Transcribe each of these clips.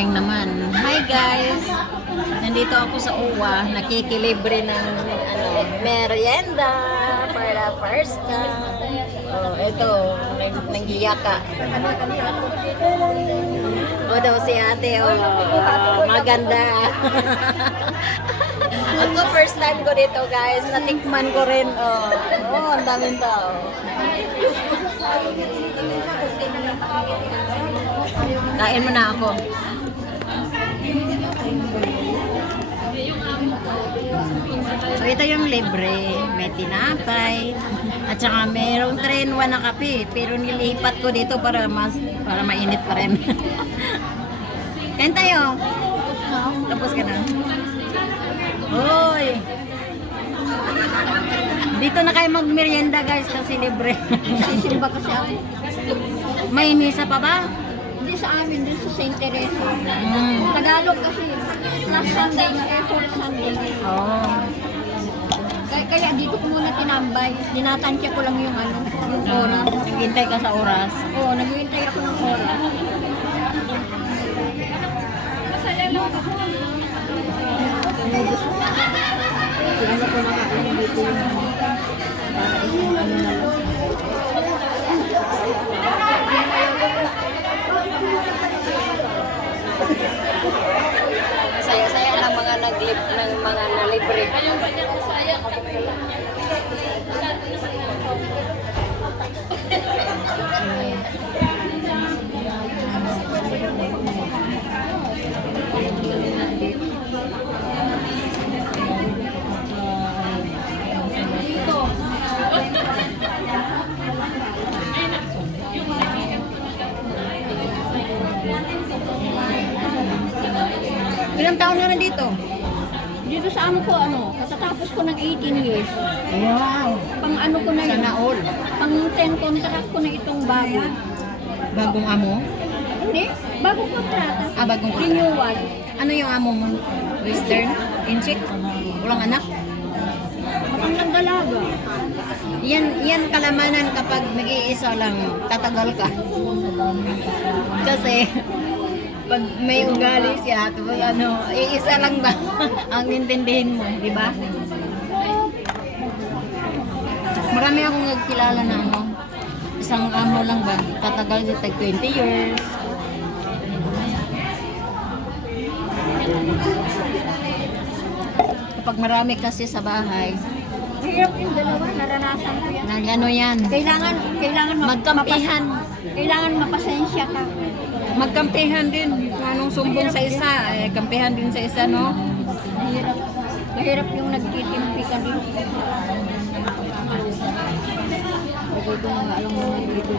morning naman. Hi guys! Nandito ako sa UWA, nakikilibre ng merienda for the first time. Oh, ito, nanggiyaka. O daw si ate, maganda. Ako first time ko dito guys, natikman ko rin. Ang daming tao. Kain mo na ako. So ito yung libre, may tinapay, at saka mayroong 3-in-1 na kape, pero nilipat ko dito para mainit pa rin. Kain tayo. Tapos ka na. Hoy! Dito na kayo magmerienda guys kasi libre. Sisimba kasi ako. May misa pa ba? Hindi sa amin, din sa St. Teresa. Tagalog kasi. Last Sunday, fourth Sunday. Oh. Kaya dito ko muna tinambay. Dinatansya ko lang yung oras. Naghintay ka sa oras. Oo, naghihintay ako ng oras. Masaya lang ako. Ano ko nakain dito yung para isang na lang. Saya-saya ng mga nalibre. Ilang taon na dito? Dito sa amo ko, katatapos ko ng 18 years. Wow! Pang ko na yun. Sana all. Pang 10 contract ko na itong bago. Bagong amo? Hindi, bagong kontrata. Bagong kontrata. Renewal. Ano yung amo mo? Western? Inchik? Walang anak? Pang nagdalaga. Yan kalamanan kapag nag-iisa lang, tatagal ka. Kasi, pag may ugali siya, tapos iisa lang ba ang intindihin mo, di ba? Marami akong nagkilala na isang amo lang ba, tatagal siya tag 20 years. Kapag marami kasi sa bahay, Mahirap yung dalawa, naranasan ko yan. yan. Kailangan Magkampihan. Kailangan mapasensya ka. Magkampihan din. Anong sumbong sa isa, kampihan din sa isa, no? Mahirap. Mahirap yung nagtitimpi ka din. Bagay ko nga alam mo dito.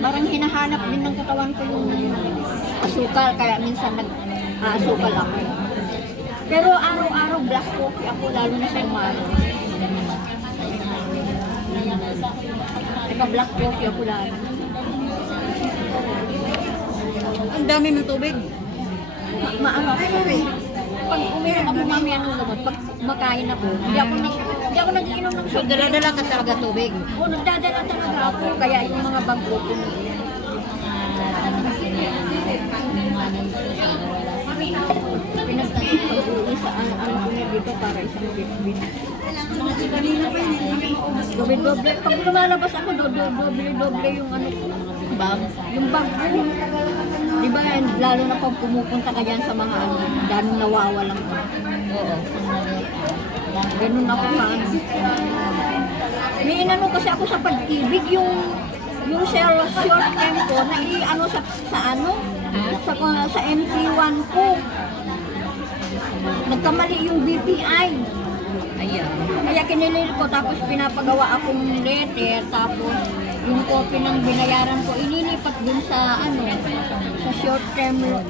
Parang hinahanap din ng katawan ko yung asukal, kaya minsan nag-asukal ako. Pero araw-araw black coffee ako, lalo na sa umaga. Nagka-black coffee ako lalo. Ang dami ng tubig. Maano ako sabi. Pag uminom ako mamaya ng gamot, pag makain ako, hindi ako nag-iinom ng So, soda. dala-dala ka talaga tubig. Oo, nagdadala talaga ako, kaya yung mga bangko ko. Pinagtalit ko sa ano ko niya dito para isang bitbit. Kanina pa yun, doble-doble. Pag lumalabas ako, doble-doble yung Bag. yung bag ko. Di ba, lalo na pag pumupunta ka dyan sa mga ganong nawawalang ka. Oo. Ganun ako ka. May inano kasi ako sa pag-ibig, yung short term ko, na sa MP1 ko. Nagkamali yung BPI. Ayan. Kaya kinilil ko, tapos pinapagawa akong letter, tapos yung copy ng binayaran ko, inilipat dun sa sa short term na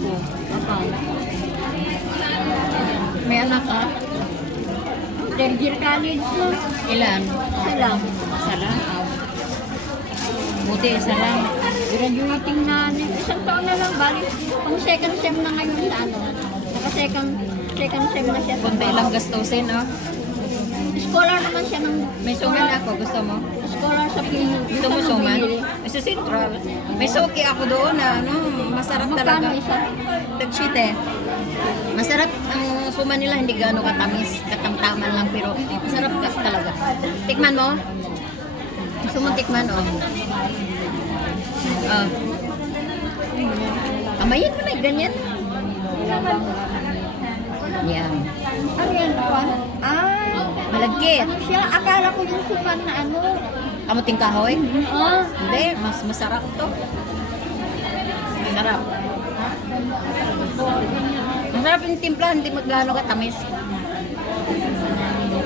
ko, account. May anak ka? Third year college na. Ilan? Isa lang. Isa lang. Buti isa lang. Graduating na, isang taon na lang, bali, pang second sem na ngayon sa ano. Naka-second sem na siya. Kunti lang gastusin, no? Scholar naman siya ng... May suman ako, gusto mo? Scholar sa PU. Gusto mo suman? Sa Central. May suki ako doon na, ano, masarap talaga. Magkano isa? Tagchite. Masarap ang suman nila, hindi gaano katamis. Katamtaman lang, pero masarap ka talaga. Tikman mo? Gusto mo tikman, oh. Ah. Kamayin mo na, ganyan. Yan. Ano yan, Juan? Malagkit. Ano siya? Akala ko yung suman na ano. Kamuting kahoy? Ah, Hindi, mas masarap to. Masarap. Masarap yung timpla, hindi magano katamis.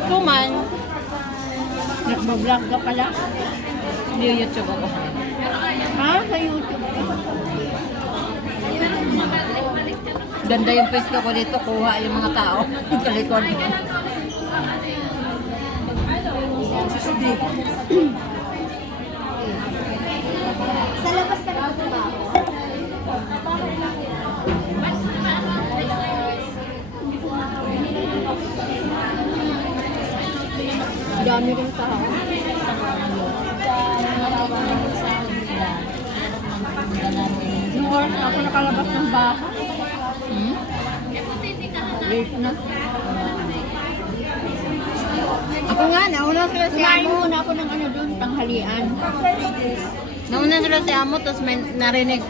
Suman. nagbablog ka pala? Hindi YouTube ako. Ah, sa YouTube. Ganda yung pwesto ko dito, kuha yung mga tao sa likod. Sa labas ka na ba? Dami rin tao. Nung oras na ako nakalabas ng bahay. Hmm? Late na. Ako nga, nauna sila si Kumain Amo. muna ako ng ano doon, tanghalian. Nauna sila si Amo, tapos may narinig.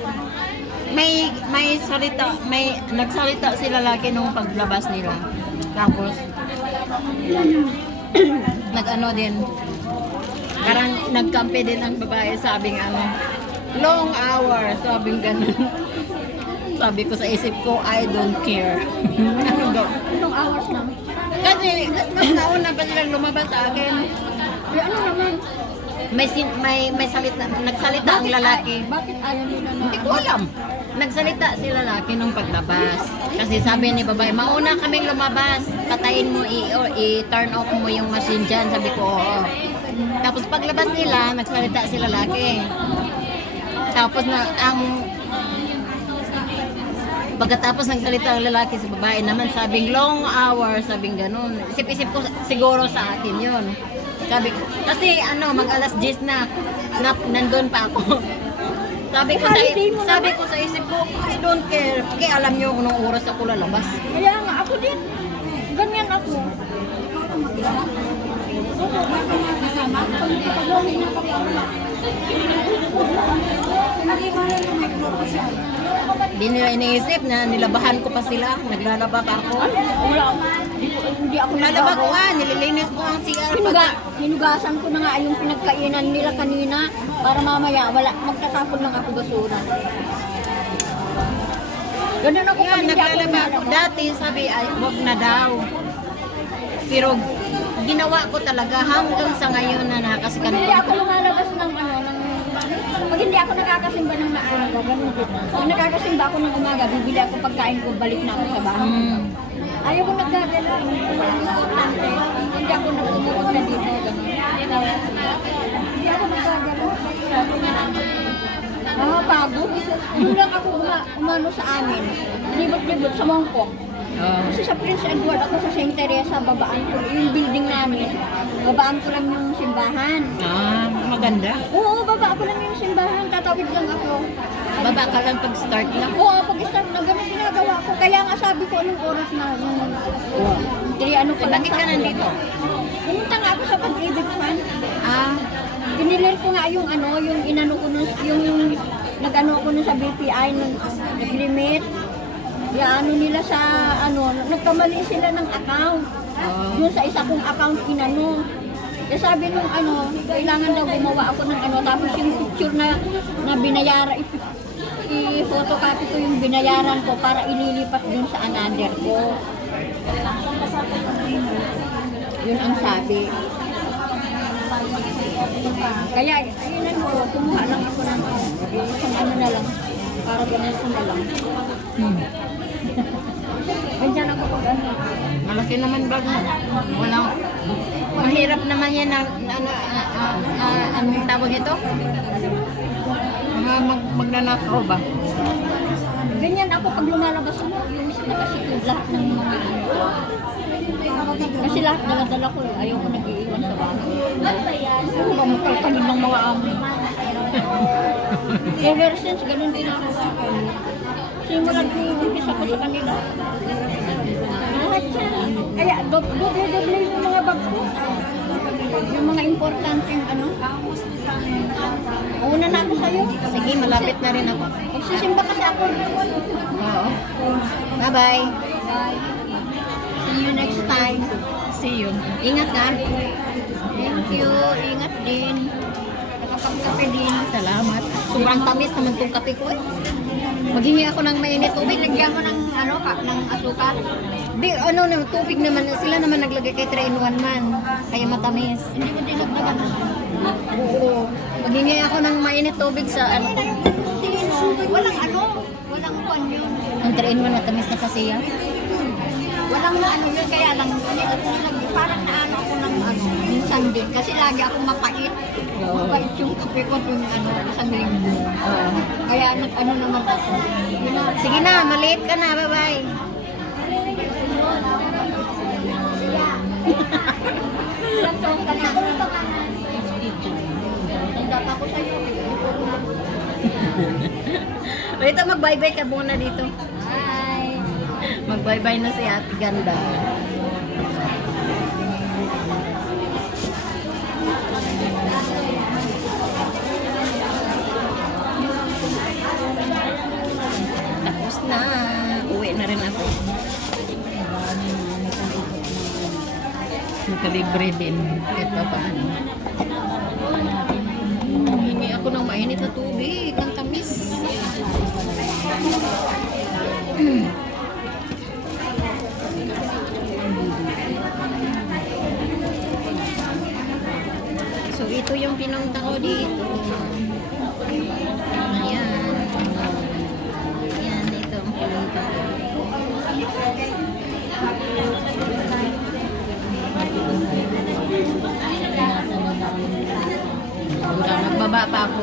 May salita, may nagsalita sila laki nung paglabas nila. Tapos, nag-ano din. Parang nagkampi din ang babae, sabing ano, long hour, sabing ganun. Sabi ko sa isip ko, I don't care. Ano daw? Anong hours na? Kasi mas nauna pa silang lumabas sa akin. Eh, ano naman? May salita, nagsalita ang lalaki. Bakit ayaw nila na? Hindi ko alam. Nagsalita si lalaki nung paglabas. Kasi sabi ni babae, mauna kaming lumabas. Patayin mo, i-turn off mo yung machine dyan. Sabi ko, oo. Tapos paglabas nila, nagsalita si lalaki. Tapos pagkatapos nagsalita ang lalaki sa babae naman, sabing long hour, sabing ganun. Isip-isip ko siguro sa akin yun. Sabi ko, kasi ano, mag-alas 10 na, nandun pa ako. Sabi ko sa isip ko, I don't care. Kaya alam nyo kung anong oras ako lalabas. Kaya nga, ako din. Ganyan ako. Hindi nila iniisip na nilabahan ko pa sila. Naglalaba pa ako. Wala. Hindi ako Nalaba ko nga, nililinis ko ang CR. Hinugasan ko na nga yung pinagkainan nila kanina para mamaya magtatapon lang ako basura. Ganun ako Yan, pag hindi ako naglalaba ako. nilalaba. Dati sabi ay, wag na daw. Pero ginawa ko talaga hanggang sa ngayon na nakasikan Pag hindi ako lumalabas ng pag hindi ako nakakasimba ng maaga, ganun din. Pag nakakasimba ako ng umaga, bibili ako pagkain ko, balik na ako sa bahay. Ayaw ko nagdadala. Walang importante. Hindi ako nagtumuot na dito. Ganun. Hindi ako nagdadala. Pagod. Doon lang ako umano sa amin. Libot-libot sa Mongkok. Kasi sa Prince Edward ako sa St. Teresa, babaan ko yung building namin. Babaan ko lang yung simbahan. Maganda. Oo, baba ko lang yung simbahan. Tatawid lang ako. Baba ka lang pag-start lang. Oo, pag-start na ganun ginagawa ko. Kaya nga sabi ko anong oras na ano ko lang Bakit ka nandito? Pumunta nga ako sa Pag-ibig Fund. Pinilir ko nga yung yung inano ko nun, yung nag-ano ko nun sa BPI, nag-limit. Ano nila sa nagkamali sila ng account. Doon sa isa kong account inano. Kaya sabi nung kailangan daw gumawa ako ng tapos yung picture na binayaran, i-photocopy ko yung binayaran ko para ililipat dun sa another ko. Yun ang sabi. Kaya, ayun kumuha lang ako ng isang na lang. Para ganun ko na lang. Ganyan ako pag Malaki naman bag mo. Walang, mahirap naman yan ang, anong tawag ito? Mga magnanakaw ba? Ganyan ako pag lumalabas ako, yung nakasikod lahat ng mga ano. Kasi lahat dala-dala ko, ayaw ko nag-iiwan sa bahay. Ano ba magkalkanin ng mga amo? Ever since, ganun din ako sa akin. Simulan ko yung umpisa ko sa kanila. Lahat siya. Kaya doble-doble yung mga bag ko. Yung mga importanteng ano. Una na ako sa'yo. Sige, malapit na rin ako. Magsisimba kasi ako. Oo. Bye-bye. Bye. See you next time. See you. Ingat ka. Thank you. Ingat din. Nakapagkape din. Salamat. Sobrang tamis naman tong kape ko eh. Maghingi ako ng mainit tubig. Lagyan mo ng ano ng asukal. Di, ano naman, tubig naman. Sila naman naglagay kay 3-in-1 man. Kaya matamis. Hindi mo dinagdagan. Oo. Maghingi ako ng mainit tubig sa ano ko. Walang ano. Walang kwan yun. Ang 3-in-1 matamis na kasi yan. Walang ano yun. Kaya lang. Parang naano ako ng ano. Minsan din. Kasi lagi akong mapait. Mapait yung kape ko tuwing ano. Isang linggo. Oo. Kaya ano naman ako. Yun na. Sige na, maliit ka na. Bye-bye. Lantaw ka na. Tanda pa ako sa'yo. Wait, mag-bye-bye ka muna dito. Bye. Mag-bye-bye na si Ate Ganda. Tapos na. Uwi na rin ako. Nakalibre din. Ito pa ano. Hingi ako ng mainit na tubig. Ang tamis. So, ito yung pinunta ko dito. Ayan. Ayan, ito ang pinunta ko. Magbaba pa ako.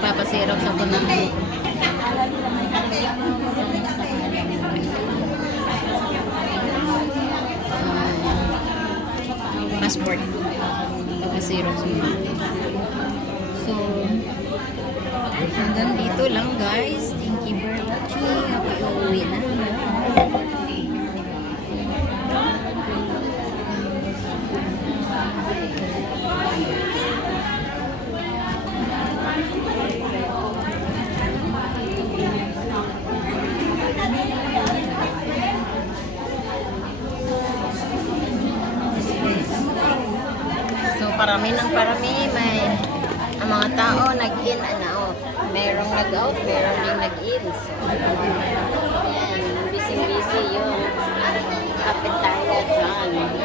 Papasirap sa punang. Passport. Papasirap sa punang. So, hanggang dito lang guys. Thank you for watching. Ako iuwi na. So, parami ng parami. May ang mga tao nag-in and out. Merong nag-out, meron din nag-in. So, yan. Busy-busy yung kapitaya dyan.